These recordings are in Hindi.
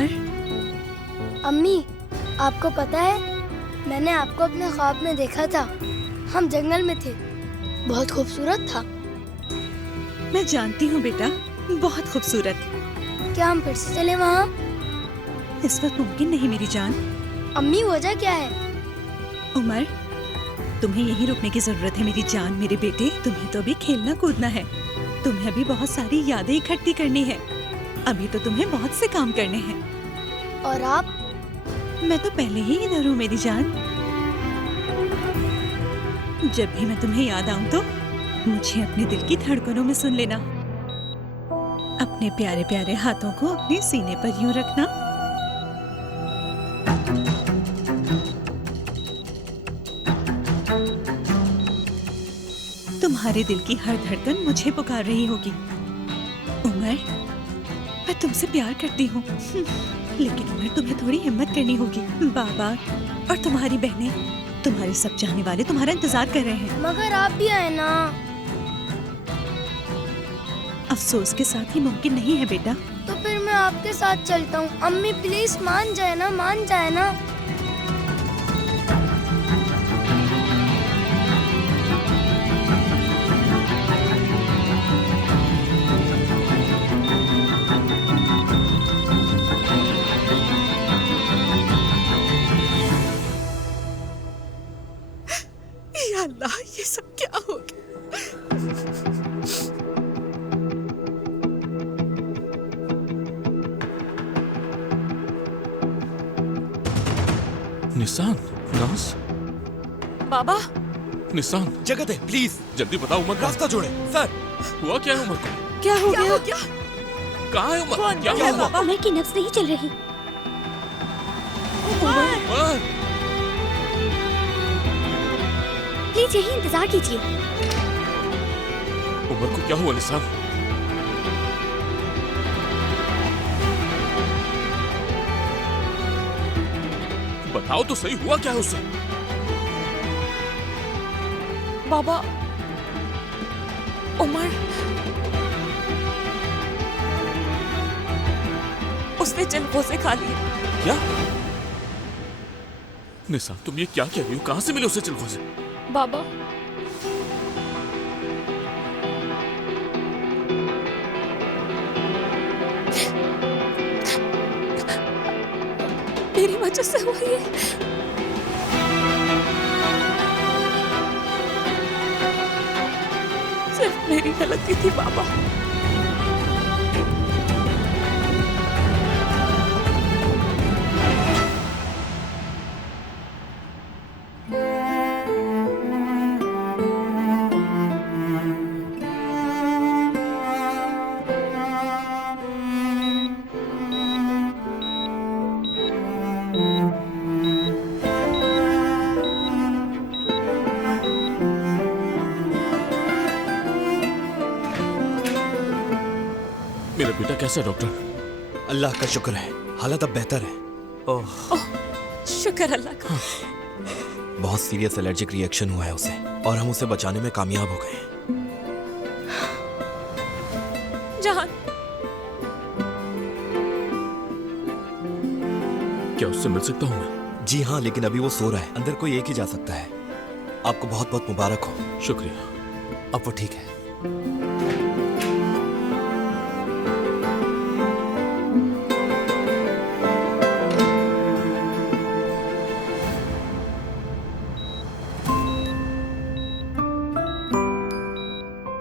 उमर। अम्मी, आपको पता है मैंने आपको अपने ख्वाब में देखा था। हम जंगल में थे, बहुत खूबसूरत था। मैं जानती हूँ बेटा, बहुत खूबसूरत। क्या हम फिर से चले वहाँ? इस वक्त मुमकिन नहीं मेरी जान। अम्मी, वजह क्या है? उमर, तुम्हें यहीं रुकने की जरूरत है मेरी जान। मेरे बेटे, तुम्हें तो अभी खेलना कूदना है। तुम्हें अभी बहुत सारी यादें इकट्ठी करनी है। अभी तो तुम्हें बहुत से काम करने हैं। और आप? मैं तो पहले ही इधर हूँ मेरी जान। जब भी मैं तुम्हें याद आऊं तो मुझे अपने दिल की धड़कनों में सुन लेना। अपने प्यारे प्यारे हाथों को अपने सीने पर यूं रखना। तुम्हारे दिल की हर धड़कन मुझे पुकार रही होगी। उमर, मैं तुमसे प्यार करती हूँ। लेकिन उमर, तुम्हें थोड़ी हिम्मत करनी होगी। बाबा और तुम्हारी बहनें, तुम्हारे सब चाहने वाले तुम्हारा इंतजार कर रहे हैं। मगर आप भी आए ना। अफसोस के साथ ही मुमकिन नहीं है बेटा। तो फिर मैं आपके साथ चलता हूँ। अम्मी प्लीज मान जाए ना, मान जाए ना। या अल्लाह, ये सब क्या हो गया? निसान, नाज, बाबा, निसान, जगह दे प्लीज, जल्दी बताओ उमर का रास्ता छोड़े सर। हुआ क्या है उमर को? क्या हो गया? कहाँ है उमर? क्या है हुआ? बाबा? उमर की नब्ज नहीं चल रही। उमर! प्लीज यही इंतजार कीजिए। उमर को क्या हुआ निसान? बताओ तो सही, हुआ क्या है उससे? बाबा, उमर, उसने चिलगोज़े खा लिए। क्या? निसान, तुम ये क्या कह रही हो? कहाँ से मिले उसे चिलगोज़े? बाबा, मेरी वजह से हुई है। सिर्फ मेरी गलती थी बाबा। मेरा बेटा कैसा है डॉक्टर? अल्लाह का शुक्र है, हालत अब बेहतर है। ओह, शुक्र अल्लाह का। बहुत सीरियस एलर्जिक रिएक्शन हुआ है उसे और हम उसे बचाने में कामयाब हो गए। जहान, क्या उससे मिल सकता हूँ मैं? जी हाँ, लेकिन अभी वो सो रहा है। अंदर कोई एक ही जा सकता है। आपको बहुत बहुत मुबारक हो। शुक्रिया। अब वो ठीक है।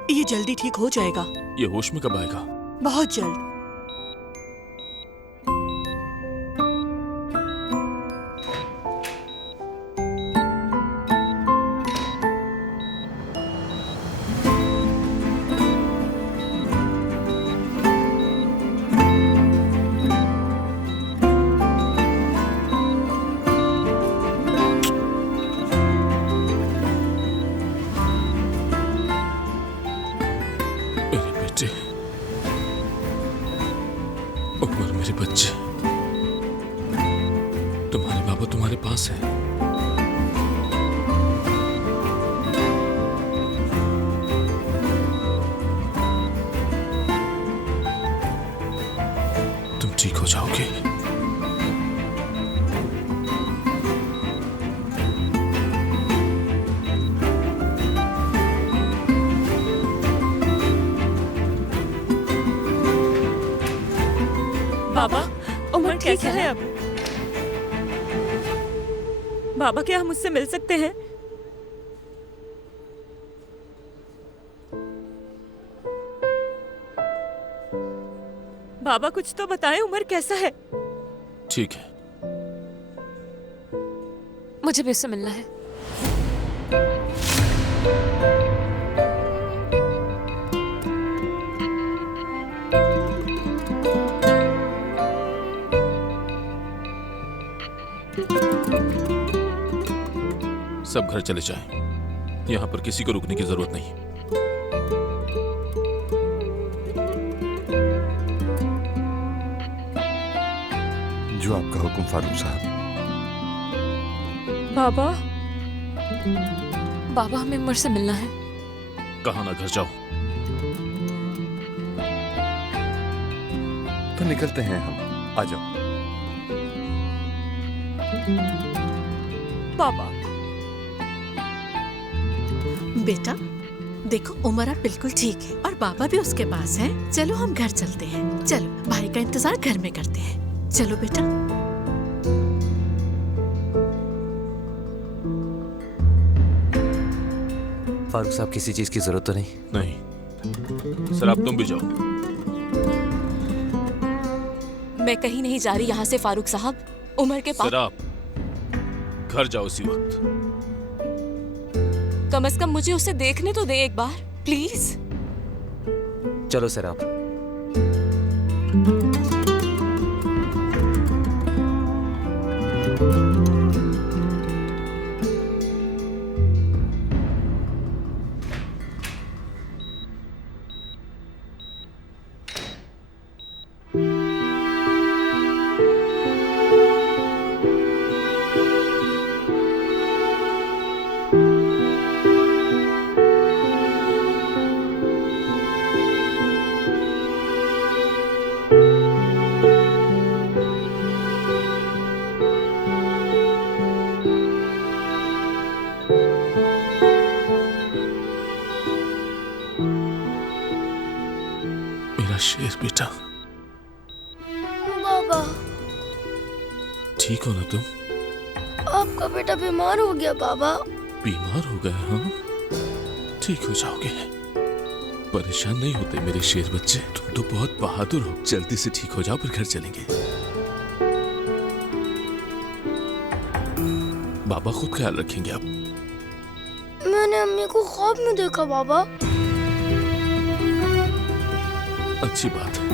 ये जल्दी ठीक हो जाएगा। ये होश में कब आएगा? बहुत जल्द। मेरे बेटे, उमर, मेरे बच्चे, तुम्हारे बाबा तुम्हारे पास है। तुम ठीक हो जाओगे। बाबा, उमर कैसा है अब? बाबा, क्या हम उससे मिल सकते हैं? बाबा, कुछ तो बताएं, उमर कैसा है? ठीक है। मुझे भी उससे मिलना है। सब घर चले जाएं। यहाँ पर किसी को रुकने की जरूरत नहीं। जो आपका हुक्म फारूक साहब। बाबा, बाबा हमें उमर से मिलना है। कहा ना, घर जाओ। तो निकलते हैं हम, आ जाओ। बाबा, बेटा देखो, उमर अब बिल्कुल ठीक है और बाबा भी उसके पास है। चलो हम घर चलते हैं। चलो, भाई का इंतजार घर में करते हैं। चलो बेटा। फारूक साहब, किसी चीज की जरूरत तो नहीं? नहीं सर, आप तुम भी जाओ। मैं कहीं नहीं जा रही यहाँ से फारूक साहब। उमर के पास सर, आप घर जाओ इसी वक्त। कम से कम मुझे उसे देखने तो दे एक बार, प्लीज। चलो सर, आप। शेर बेटा, बाबा, ठीक हो ना तुम? आपका बेटा बीमार हो गया बाबा। बीमार हो गए? हाँ, ठीक हो जाओगे। परेशान नहीं होते मेरे शेर बच्चे। तुम तो बहुत बहादुर हो। जल्दी से ठीक हो जाओ, फिर घर चलेंगे। बाबा खुद ख्याल रखेंगे अब। मैंने अम्मी को ख्वाब में देखा बाबा। अच्छी बात है।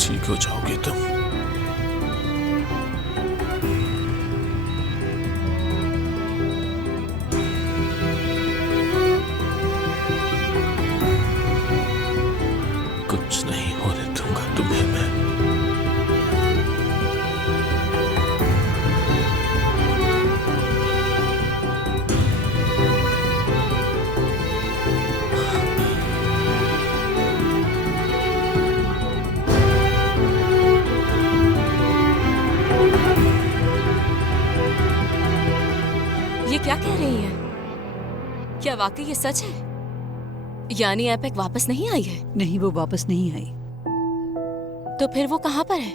ठीक हो जाओगे तुम। कुछ नहीं होने दूंगा तुम्हें मैं। ये क्या कह रही हैं? क्या वाकई ये सच है? यानी एपेक वापस नहीं आई है? नहीं, वो वापस नहीं आई। तो फिर वो कहाँ पर है?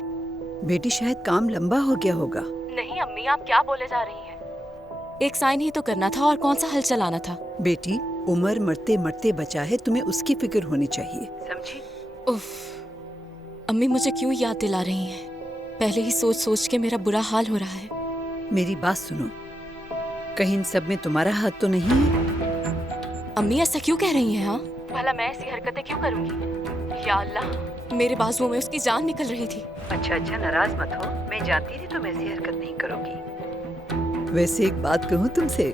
बेटी, शायद काम लंबा हो गया होगा। नहीं अम्मी, आप क्या बोले जा रही हैं? एक साइन ही तो करना था और कौन सा हल चलाना था। बेटी, उमर मरते मरते बचा है, तुम्हें उसकी फिक्र होनी चाहिए, समझी? उफ, अम्मी मुझे क्यों याद दिला रही हैं? पहले ही सोच सोच के मेरा बुरा हाल हो रहा है। मेरी बात सुनो, कहीं इन सब में तुम्हारा हाथ तो नहीं है? अम्मी ऐसा क्यों कह रही हैं? हाँ, भला मैं ऐसी हरकतें क्यों करूंगी? या अल्लाह, मेरे बाजुओं में उसकी जान निकल रही थी। अच्छा, नाराज मत हो। मैं जानती थी तुम ऐसी हरकत नहीं करोगी। वैसे एक बात कहूँ तुमसे,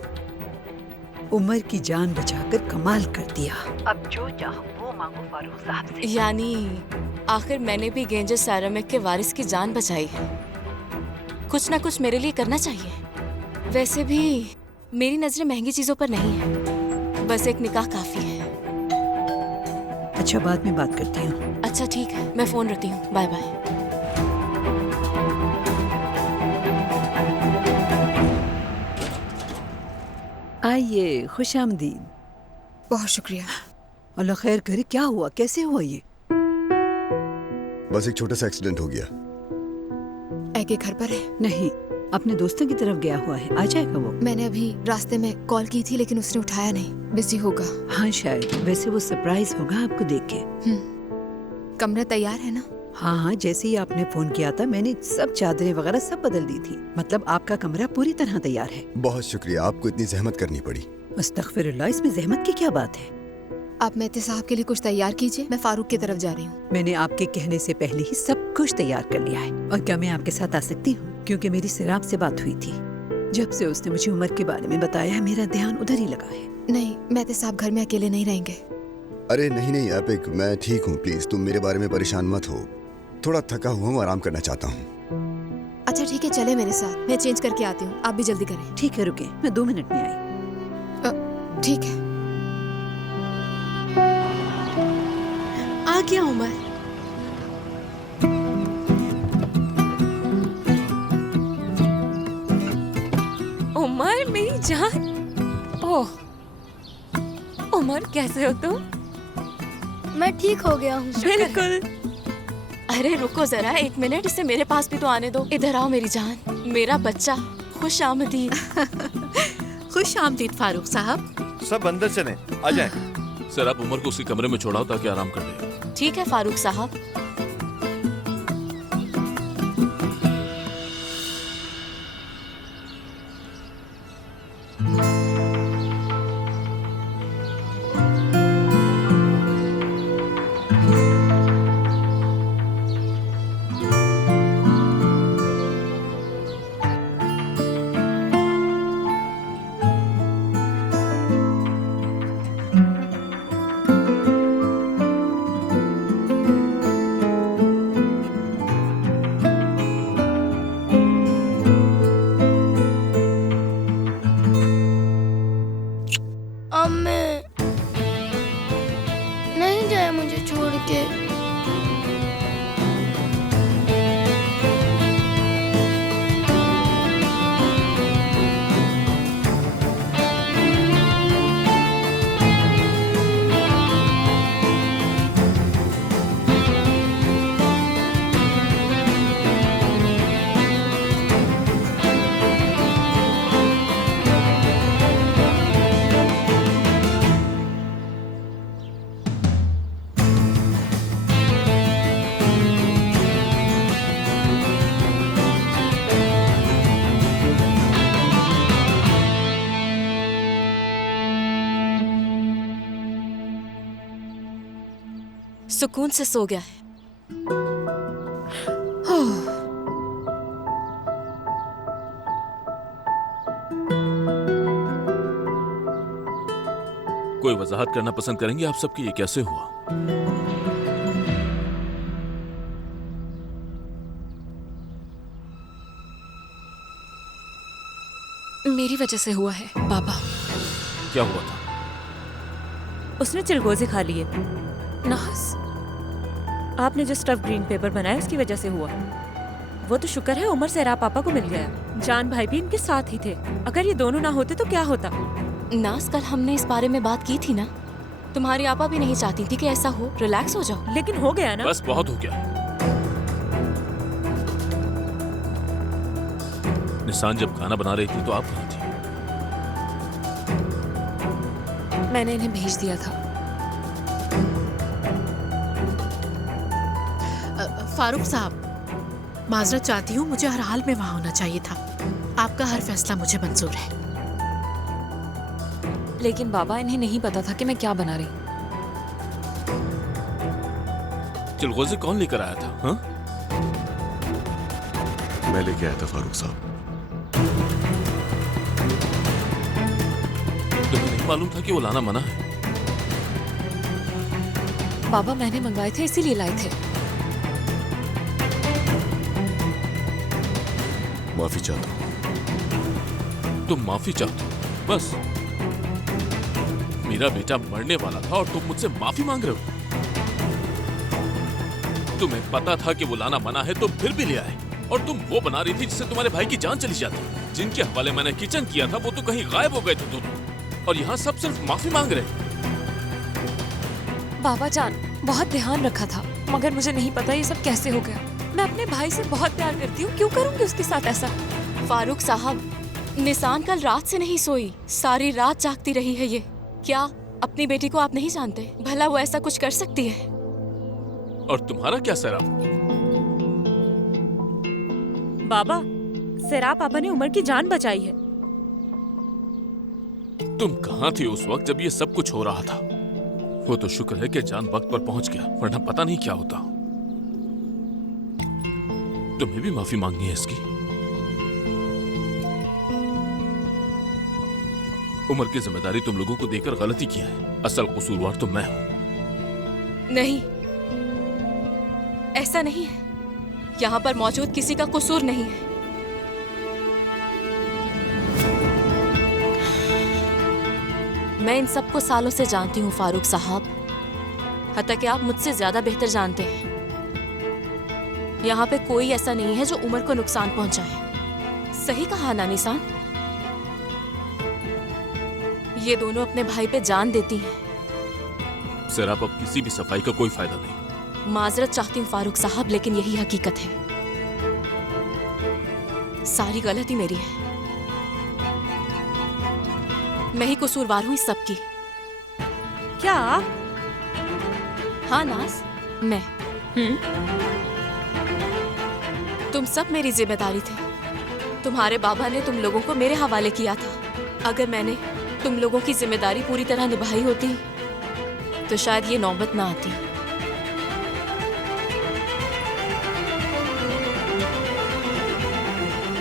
उमर की जान बचाकर कमाल कर दिया। अब जो चाहो वो मांगो फारूक साहब से। यानी आखिर मैंने भी गेंजर सैरामिक के वारिस की जान बचाई है। कुछ ना कुछ मेरे लिए करना चाहिए। वैसे भी मेरी नजरें महंगी चीजों पर नहीं है, बस एक निकाह काफी है। अच्छा, बाद में बात करती हूँ। अच्छा ठीक है, मैं फोन रखती हूँ। Bye bye. आइए, खुश आमदीद। बहुत शुक्रिया। अल्लाह खैर करे, क्या हुआ, कैसे हुआ ये? बस एक छोटा सा एक्सीडेंट हो गया। एके घर पर है? नहीं, अपने दोस्तों की तरफ गया हुआ है, आ जाएगा वो। मैंने अभी रास्ते में कॉल की थी लेकिन उसने उठाया नहीं, बिजी होगा। हाँ शायद, वैसे वो सरप्राइज होगा आपको देख के। कमरा तैयार है ना? हाँ हाँ, जैसे ही आपने फोन किया था मैंने सब चादरें वगैरह सब बदल दी थी। मतलब आपका कमरा पूरी तरह तैयार है। बहुत शुक्रिया, आपको इतनी जहमत करनी पड़ी। अस्तगफिरुल्लाह, इसमें जहमत की क्या बात है? आप मेहते साहब के लिए कुछ तैयार कीजिए, मैं फारूक की तरफ जा रही हूँ। मैंने आपके कहने से पहले ही सब कुछ तैयार कर लिया है। और क्या मैं आपके साथ आ सकती हूँ? क्योंकि मेरी सिराब से बात हुई थी। जब से उसने मुझे उमर के बारे में बताया, मेरा ध्यान उधर ही लगा है। नहीं, मेहते साहब घर में अकेले नहीं रहेंगे। अरे नहीं नहीं एपिक, मैं ठीक हूँ, प्लीज तुम मेरे बारे में परेशान मत हो। थोड़ा थका हुआ हूँ, आराम करना चाहता हूँ। अच्छा ठीक है, चले मेरे साथ, मैं चेंज करके आती हूँ, आप भी जल्दी करें। ठीक है, रुके, मैं 2 मिनट में आई। ठीक है। आ गया उमर। उमर मेरी जान। ओह उमर, कैसे हो तुम? मैं ठीक हो गया हूँ। बिल्कुल। अरे रुको जरा, 1 मिनट, इसे मेरे पास भी तो आने दो। इधर आओ मेरी जान, मेरा बच्चा। खुश आमदीद। खुश आमदीद फारूक साहब। सब अंदर चलें, आ जाएं। सर आप उमर को उसके कमरे में छोड़ाओ ताकि आराम कर ले। ठीक है फारूक साहब। नहीं जाए मुझे छोड़ के। सुकून से सो गया है। कोई वजाहत करना पसंद करेंगे आप सबकी, ये कैसे हुआ? मेरी वजह से हुआ है बाबा। क्या हुआ था? उसने चिलगोजे खा लिए। नाज, आपने जो स्टफ ग्रीन पेपर बनाया उसकी वजह से हुआ। वो तो शुक्र है उमर सहरा पापा को मिल गया। जान भाई भी इनके साथ ही थे। अगर ये दोनों ना होते तो क्या होता? नाज, कल हमने इस बारे में बात की थी ना। तुम्हारी आपा भी नहीं चाहती थी कि ऐसा हो। रिलैक्स हो जाओ। लेकिन हो गया ना। बस बहुत हो गया। निशान जब खाना बना रही थी तो आप कहाँ थी? मैंने इन्हें भेज दिया था। फारूक साहब, माजरत चाहती हूँ, मुझे हर हाल में वहाँ होना चाहिए था। आपका हर फैसला मुझे मंजूर है। लेकिन बाबा, इन्हें नहीं पता था कि मैं क्या बना रही। चिलगोजे कौन लेकर आया था? हाँ? मैं लेके आया था फारूक साहब। तुम्हें नहीं मालूम था कि वो लाना मना है? बाबा, मैंने मंगवाए थे, इसीलिए लाए थे। माफी चाहता हूँ। तुम माफी चाहते हो? बस मेरा बेटा मरने वाला था और तुम मुझसे माफी मांग रहे हो? तुम्हें पता था कि वो लाना मना है, तुम फिर भी ले आए। और तुम वो बना रही थी जिससे तुम्हारे भाई की जान चली जाती। जिनके हवाले मैंने किचन किया था वो तो कहीं गायब हो गए थे दोनों, और यहाँ सब सिर्फ माफी मांग रहे। बाबा जान, बहुत ध्यान रखा था, मगर मुझे नहीं पता ये सब कैसे हो गया। मैं अपने भाई से बहुत प्यार करती हूँ, क्यों करूँगी उसके साथ ऐसा? फारूक साहब, निसान कल रात से नहीं सोई, सारी रात जागती रही है ये। क्या अपनी बेटी को आप नहीं जानते? भला वो ऐसा कुछ कर सकती है? और तुम्हारा क्या सैराब? बाबा, सैराब पापा ने उमर की जान बचाई है। तुम कहाँ थी उस वक्त जब ये सब कुछ हो रहा था? वो तो शुक्र है कि जान वक्त पर पहुंच गया, वरना पता नहीं क्या होता। तुम्हें भी माफी मांगनी है इसकी। उमर की जिम्मेदारी तुम लोगों को देकर गलती किया है। असल कसूरवार तो मैं हूं। नहीं, ऐसा नहीं है। यहाँ पर मौजूद किसी का कसूर नहीं है। मैं इन सबको सालों से जानती हूँ फारूक साहब, हत्ता कि आप मुझसे ज्यादा बेहतर जानते हैं। यहाँ पे कोई ऐसा नहीं है जो उमर को नुकसान पहुंचाए। सही कहा ना निसान? ये दोनों अपने भाई पे जान देती हैं। सैराब, अब किसी भी सफाई का कोई फायदा नहीं। माजरत चाहती हूँ फारूक साहब, लेकिन यही हकीकत है। सारी गलती मेरी है। मैं ही कसूरवार हूँ इस सब की। क्या आप? हाँ नाज, मैं। तुम सब मेरी जिम्मेदारी थे। तुम्हारे बाबा ने तुम लोगों को मेरे हवाले किया था। अगर मैंने तुम लोगों की जिम्मेदारी पूरी तरह निभाई होती तो शायद ये नौबत ना आती।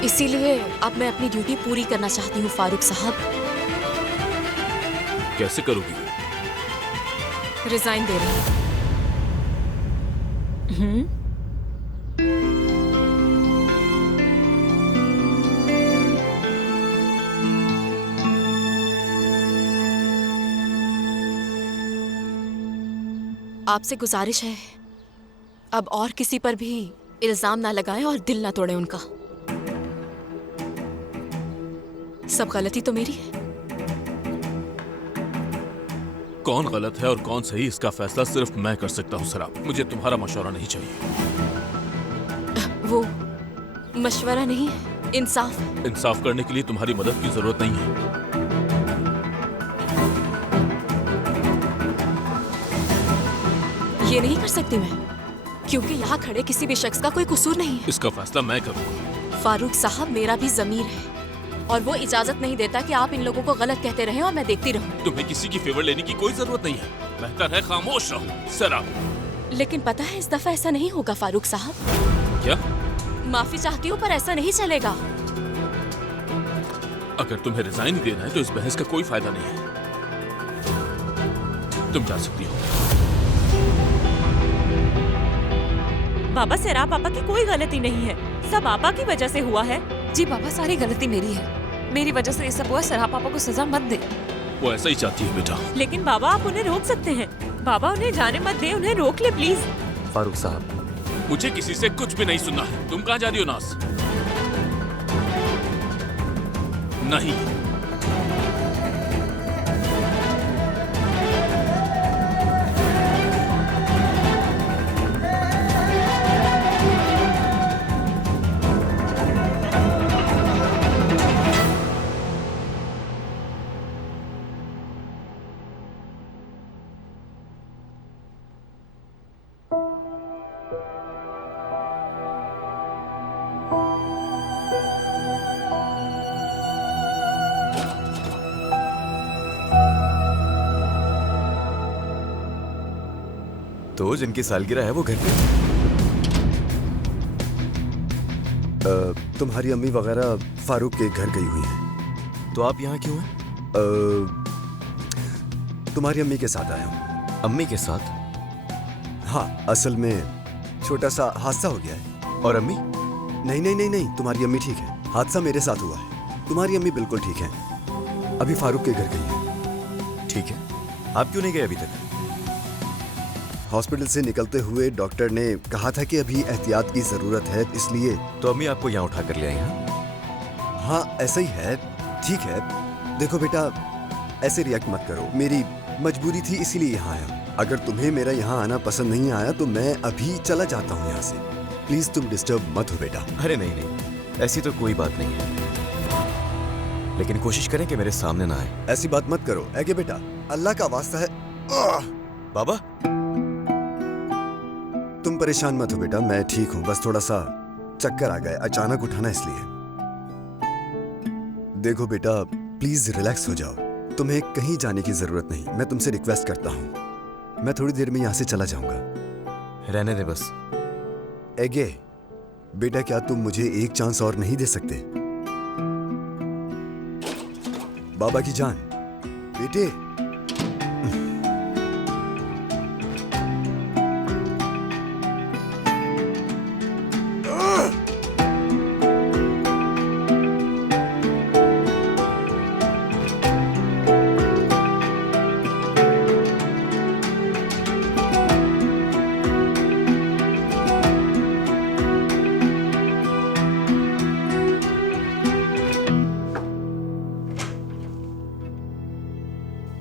इसीलिए अब मैं अपनी ड्यूटी पूरी करना चाहती हूँ फारूक साहब। कैसे करोगी? रिजाइन दे रही हूँ। आपसे गुजारिश है, अब और किसी पर भी इल्जाम ना लगाएं और दिल ना तोड़ें उनका। सब गलती तो मेरी है। कौन गलत है और कौन सही, इसका फैसला सिर्फ मैं कर सकता हूँ सैराब। मुझे तुम्हारा मशवरा नहीं चाहिए। वो मशवरा नहीं है, इंसाफ है। इंसाफ करने के लिए तुम्हारी मदद की जरूरत नहीं है। ये नहीं कर सकती मैं, क्योंकि यहाँ खड़े किसी भी शख्स का कोई कसूर नहीं है। इसका फैसला मैं करूँगा। फारूक साहब, मेरा भी ज़मीर है और वो इजाजत नहीं देता कि आप इन लोगों को गलत कहते रहें और मैं देखती रहूं। तुम्हें किसी की फेवर लेने की कोई जरूरत नहीं है। बेहतर है खामोश रहो सैराब। लेकिन पता है, इस दफा ऐसा नहीं होगा फारूक साहब। क्या? माफी चाहती हूँ पर ऐसा नहीं चलेगा। अगर तुम्हें रिजाइन देना है तो इस बहस का कोई फायदा नहीं है। तुम जा सकती हो। बाबा, सैराब पापा की कोई गलती नहीं है, सब पापा की वजह से हुआ है। जी बाबा, सारी गलती मेरी है। मेरी वजह से ये सब हुआ। सराह पापा को सजा मत दे। वो ऐसा ही चाहती है बेटा। लेकिन बाबा, आप उन्हें रोक सकते हैं। बाबा, उन्हें जाने मत दे, उन्हें रोक ले प्लीज। फारूक साहब, मुझे किसी से कुछ भी नहीं सुनना है। तुम कहाँ जा रही हो नाज? नहीं। तो जिनकी सालगिरह है वो घर पे। तुम्हारी अम्मी वगैरह फारूक के घर गई हुई हैं। तो आप यहाँ क्यों हैं? तुम्हारी अम्मी के साथ आया हूँ। अम्मी के साथ? हाँ, असल में छोटा सा हादसा हो गया है। और अम्मी? नहीं नहीं नहीं नहीं, तुम्हारी अम्मी ठीक है। हादसा मेरे साथ हुआ है। तुम्हारी अम्मी बिल्कुल ठीक है। अभी फारूक के घर गई है। ठीक है, आप क्यों नहीं गए अभी तक? हॉस्पिटल से निकलते हुए डॉक्टर ने कहा था कि अभी एहतियात की जरूरत है, इसलिए। तो अम्मी आपको यहाँ उठा कर ले आई हैं? हाँ ऐसा ही है। ठीक है, देखो बेटा, ऐसे रिएक्ट मत करो, मेरी मजबूरी थी इसीलिए यहाँ आया। अगर तुम्हें मेरा यहाँ आना पसंद नहीं आया तो मैं अभी चला जाता हूँ यहाँ से। प्लीज तुम डिस्टर्ब मत हो बेटा। अरे नहीं नहीं, ऐसी तो कोई बात नहीं है, लेकिन कोशिश करें कि मेरे सामने ना आए। ऐसी बात मत करो एगे बेटा, अल्लाह का वास्ता है। बाबा तुम परेशान मत हो बेटा, मैं ठीक हूँ, बस थोड़ा सा चक्कर आ गए, अचानक उठाना इसलिए। देखो बेटा, प्लीज रिलैक्स हो जाओ, तुम्हें कहीं जाने की जरूरत नहीं। मैं तुमसे रिक्वेस्ट करता हूँ, मैं थोड़ी देर में यहाँ से चला जाऊंगा। रहने दे बस। एगे बेटा, क्या तुम मुझे एक चांस और नहीं दे सकते? बाबा की जान, बेटे।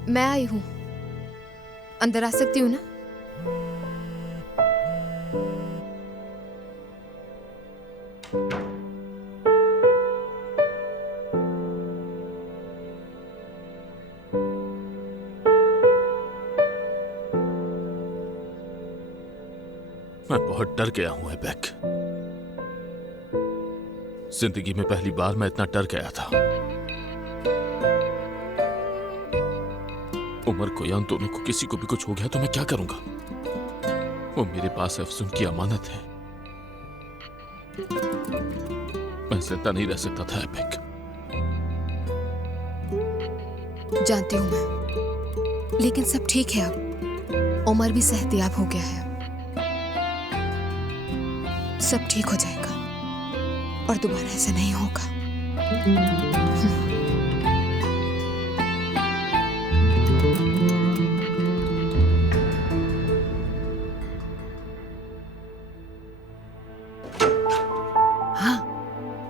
मैं आई हूँ, अंदर आ सकती हूँ ना? मैं बहुत डर गया हूं ऐबक। जिंदगी में पहली बार मैं इतना डर गया था। उमर को या उन दोनों को किसी को भी कुछ हो गया तो मैं क्या करूंगा? वो मेरे पास अफसून की अमानत है। मैं जिंदा नहीं रह सकता था ऐबक। जानती हूँ मैं, लेकिन सब ठीक है अब। उमर भी सेहतियाब हो गया है, सब ठीक हो जाएगा और दोबारा ऐसा नहीं होगा। हाँ,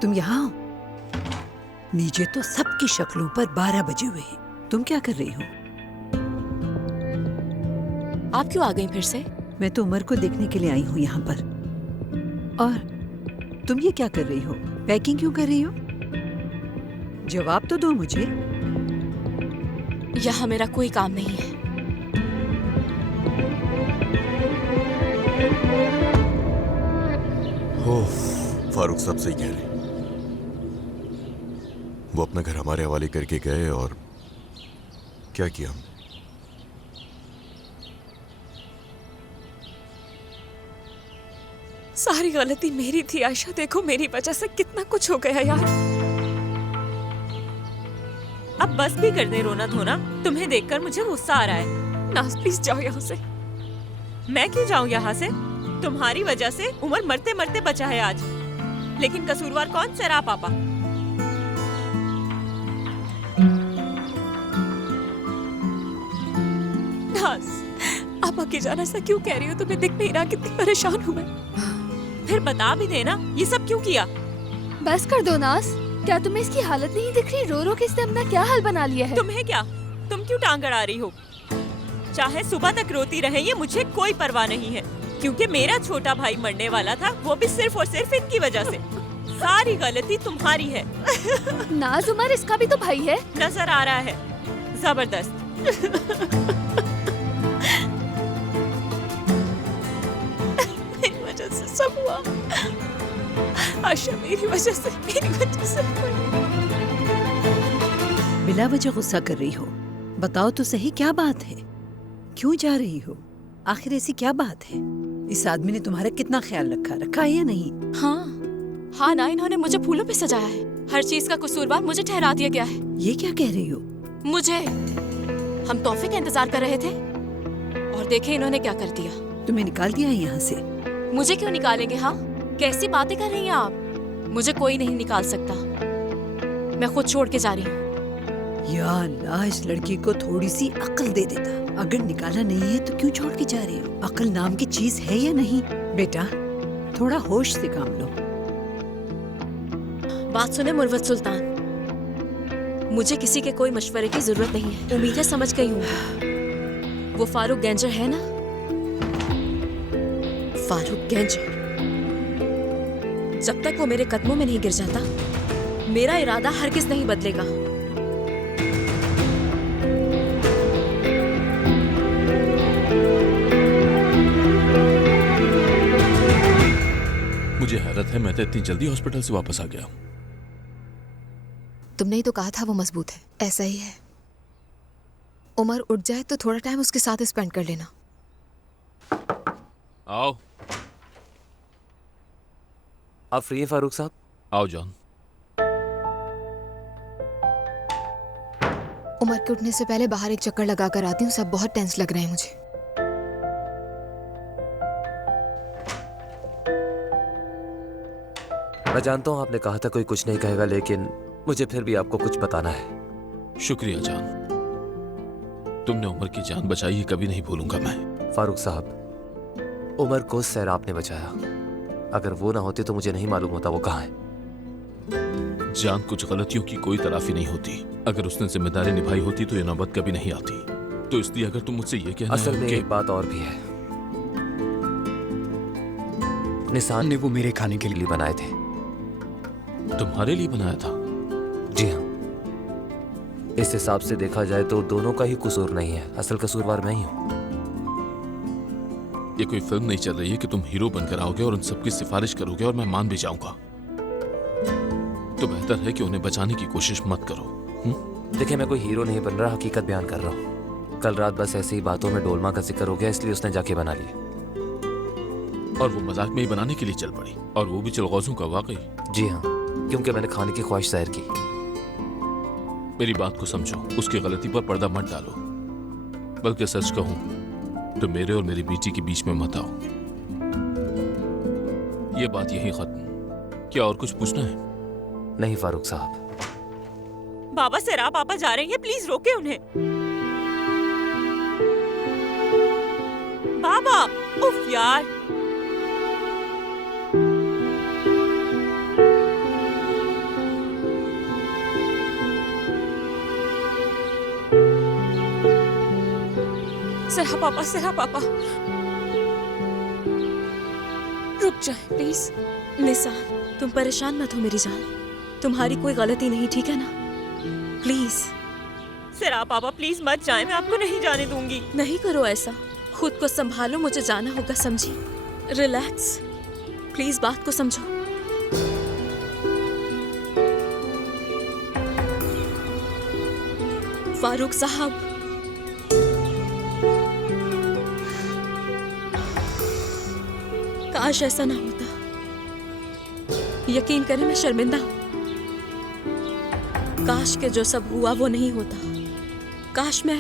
तुम यहाँ हो? नीचे तो सबकी शक्लों पर 12 बजे हुए हैं। तुम क्या कर रही हो? आप क्यों आ गई फिर से? मैं तो उमर को देखने के लिए आई हूँ यहाँ पर। और तुम ये क्या कर रही हो? पैकिंग क्यों कर रही हो? जवाब तो दो मुझे। यहाँ मेरा कोई काम नहीं है। फारूक साहब सही कह रहे। वो अपना घर हमारे हवाले करके गए और क्या किया हमने? सारी गलती मेरी थी आयशा। देखो मेरी वजह से कितना कुछ हो गया यार। अब बस भी कर दे रोना धोना। तुम्हें देखकर मुझे गुस्सा आ रहा है। नाज प्लीज जाओ यहाँ से। मैं क्यों जाऊं यहाँ से? तुम्हारी वजह से उमर मरते मरते बचा है आज। लेकिन कसूरवार कौन? सेरा पापा। नाज, आप आगे जाना सा क्यों कह रही हो? तुम्हें दिख नहीं रहा कितनी परेशान हूँ मैं? फिर बता भी देना ये सब क्यों किया? बस कर दो नाज, क्या तुम्हें इसकी हालत नहीं दिख रही? रो रो के इसने अपना क्या हाल बना लिया है। तुम्हें क्या? तुम क्यों टांग अड़ा रही हो? चाहे सुबह तक रोती रहे, ये मुझे कोई परवाह नहीं है, क्योंकि मेरा छोटा भाई मरने वाला था, वो भी सिर्फ और सिर्फ इनकी वजह से। सारी गलती तुम्हारी है। नाज, उमर इसका भी तो भाई है। नजर आ रहा है, जबरदस्त। मेरी वजह से सब हुआ आशा, मेरी वजह से बिला वजह गुस्सा कर रही हो? बताओ तो सही, क्या बात है? क्यों जा रही हो? आखिर ऐसी क्या बात है? इस आदमी ने तुम्हारा कितना ख्याल रखा है या नहीं? हाँ ना, इन्होंने मुझे फूलों पे सजाया है। हर चीज का कसूरवार मुझे ठहरा दिया गया है। ये क्या कह रही हो? मुझे, हम तोहफे का इंतजार कर रहे थे और देखे इन्होंने क्या कर दिया। तुम्हें निकाल दिया यहाँ से? मुझे क्यों निकालेंगे? हाँ, कैसी बातें कर रही हैं आप? मुझे कोई नहीं निकाल सकता। मैं खुद छोड़ के जा रही हूँ। या अल्लाह, इस लड़की को थोड़ी सी अक्ल दे देता। अगर निकाला नहीं है तो क्यों छोड़ के जा रहे हो? अक्ल नाम की चीज है या नहीं? बेटा थोड़ा होश से काम लो। बात सुने मुर्वत सुल्तान, मुझे किसी के कोई मशवरे की जरूरत नहीं है। उम्मीदें समझ गई हूँ। वो फारूक गैंजर है ना? फारूक गैंजर, जब तक वो मेरे कदमों में नहीं गिर जाता, मेरा इरादा हरगिज नहीं बदलेगा। मुझे हैरत है, मैं तो इतनी जल्दी हॉस्पिटल से वापस आ गया। तुमने ही तो कहा था वो मजबूत है। ऐसा ही है। उमर उठ जाए तो थोड़ा टाइम उसके साथ स्पेंड कर लेना। आओ। आप फ्री हैं फारूक साहब? आओ जॉन। उमर के उठने से पहले बाहर एक चक्कर लगा कर आती हूँ। सब बहुत टेंस लग रहे हैं मुझे। मैं जानता हूँ आपने कहा था कोई कुछ नहीं कहेगा, लेकिन मुझे फिर भी आपको कुछ बताना है। शुक्रिया जान, तुमने उमर की जान बचाई है, कभी नहीं भूलूंगा मैं। फारूक साहब, उमर को सैराब ने बचाया। अगर वो ना होती तो मुझे नहीं मालूम होता वो कहाँ है। जान, कुछ गलतियों की कोई तलाफी नहीं होती। अगर उसने जिम्मेदारी निभाई होती तो ये नौबत कभी नहीं आती। तो इसलिए अगर तुम मुझसे ये कहना असल में कि... एक बात और भी है। निशान ने वो मेरे खाने के लिए बनाए थे। तुम्हारे लिए बनाया था? जी हाँ। इस हिसाब से देखा जाए तो दोनों का ही कसूर नहीं है, असल कसूरवार मैं ही हूँ। ये कोई फिल्म नहीं चल रही है कि तुम हीरो बनकर आओगे और उन सबकी सिफारिश करोगे और मैं मान भी जाऊंगा। तो बेहतर है कि उन्हें बचाने की कोशिश मत करो। देखिए, मैं कोई हीरो नहीं बन रहा, हकीकत बयान कर रहा हूँ। कल रात बस ऐसी ही बातों में डोलमा का जिक्र हो गया, इसलिए उसने जाके बना लिया। और वो मजाक में ही बनाने के लिए चल पड़ी, और वो भी चलगौजों का। वाकई? जी हाँ, क्योंकि मैंने खाने की ख्वाहिश जाहिर की। मेरी बात को समझो, उसकी गलती पर पर्दा मत डालो। बल्कि सच कहूं तो मेरे और मेरी बेटी के बीच में मत आओ। ये बात यही खत्म। क्या और कुछ पूछना है? नहीं फारूक साहब। बाबा सैराब पापा जा रहे हैं, प्लीज रोके उन्हें। बाबा, उफ यार। सैरा पापा, सैरा पापा, रुक जाए प्लीज। निसार, तुम परेशान मत हो मेरी जान। तुम्हारी कोई गलती नहीं, ठीक है ना? प्लीज सैरा पापा, प्लीज मत जाए, मैं आपको नहीं जाने दूंगी। नहीं करो ऐसा, खुद को संभालो, मुझे जाना होगा, समझी? रिलैक्स, प्लीज बात को समझो। फारूक साहब, काश ऐसा ना होता। यकीन करें, मैं शर्मिंदा हूं। काश के जो सब हुआ वो नहीं होता। काश मैं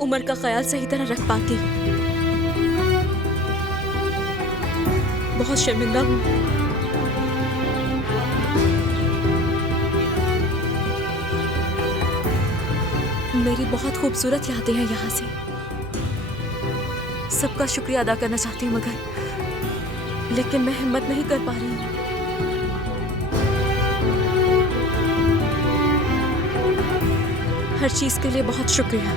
उमर का ख्याल सही तरह रख पाती। बहुत शर्मिंदा हूं। मेरी बहुत खूबसूरत यादें हैं यहाँ से। सबका शुक्रिया अदा करना चाहती हूँ, मगर लेकिन मैं हिम्मत नहीं कर पा रही हूँ। हर चीज के लिए बहुत शुक्रिया।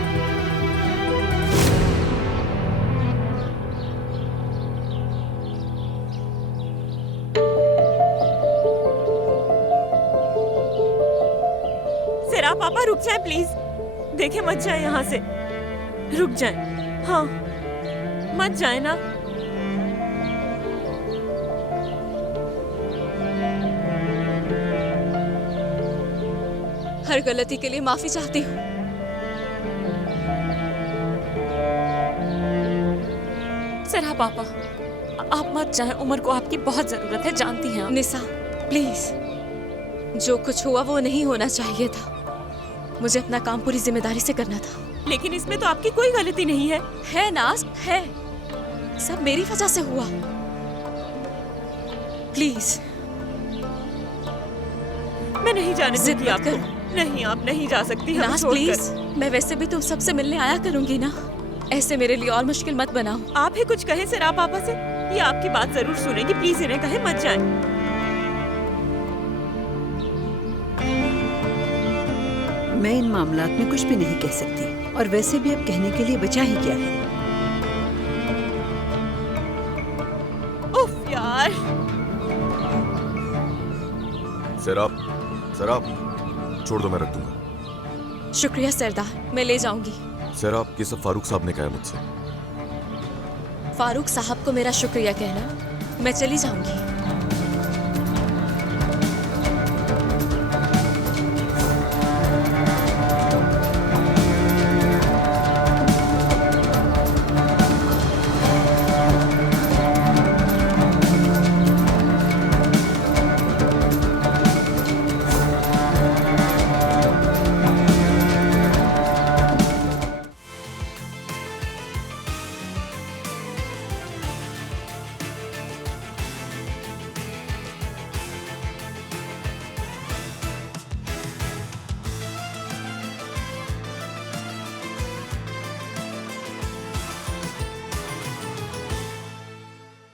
सैरा पापा, रुक जाए प्लीज। देखे, मत जाए यहाँ से, रुक जाए। हाँ, मत जाए ना। हर गलती के लिए माफी चाहती हूँ। सैरा पापा, आप मत जाएं, उमर को आपकी बहुत जरूरत है, जानती हैं आप। निसा, प्लीज, जो कुछ हुआ वो नहीं होना चाहिए था। मुझे अपना काम पूरी जिम्मेदारी से करना था। लेकिन इसमें तो आपकी कोई गलती नहीं है। है नाज, है। सब मेरी वजह से हुआ। प्लीज, मैं नहीं जाने दूंगी आपको। नहीं, आप नहीं जा सकती हमें नाज छोड़कर। प्लीज, मैं वैसे भी तुम सबसे मिलने आया करूंगी ना, ऐसे मेरे लिए और मुश्किल मत बनाओ। आप ही कुछ कहे सिरा पापा से, ये आपकी बात जरूर सुनेंगी, प्लीज इन्हें कहे मत जाए। मैं इन मामलात में कुछ भी नहीं कह सकती, और वैसे भी अब कहने के लिए बचा ही क्या है। उफ यार। सैराब, सैराब, छोड़ दो, मैं रख दूंगा। शुक्रिया सरदार, मैं ले जाऊंगी। सैराब, ये सब फारूक साहब ने कहा है मुझसे। फारूक साहब को मेरा शुक्रिया कहना, मैं चली जाऊंगी।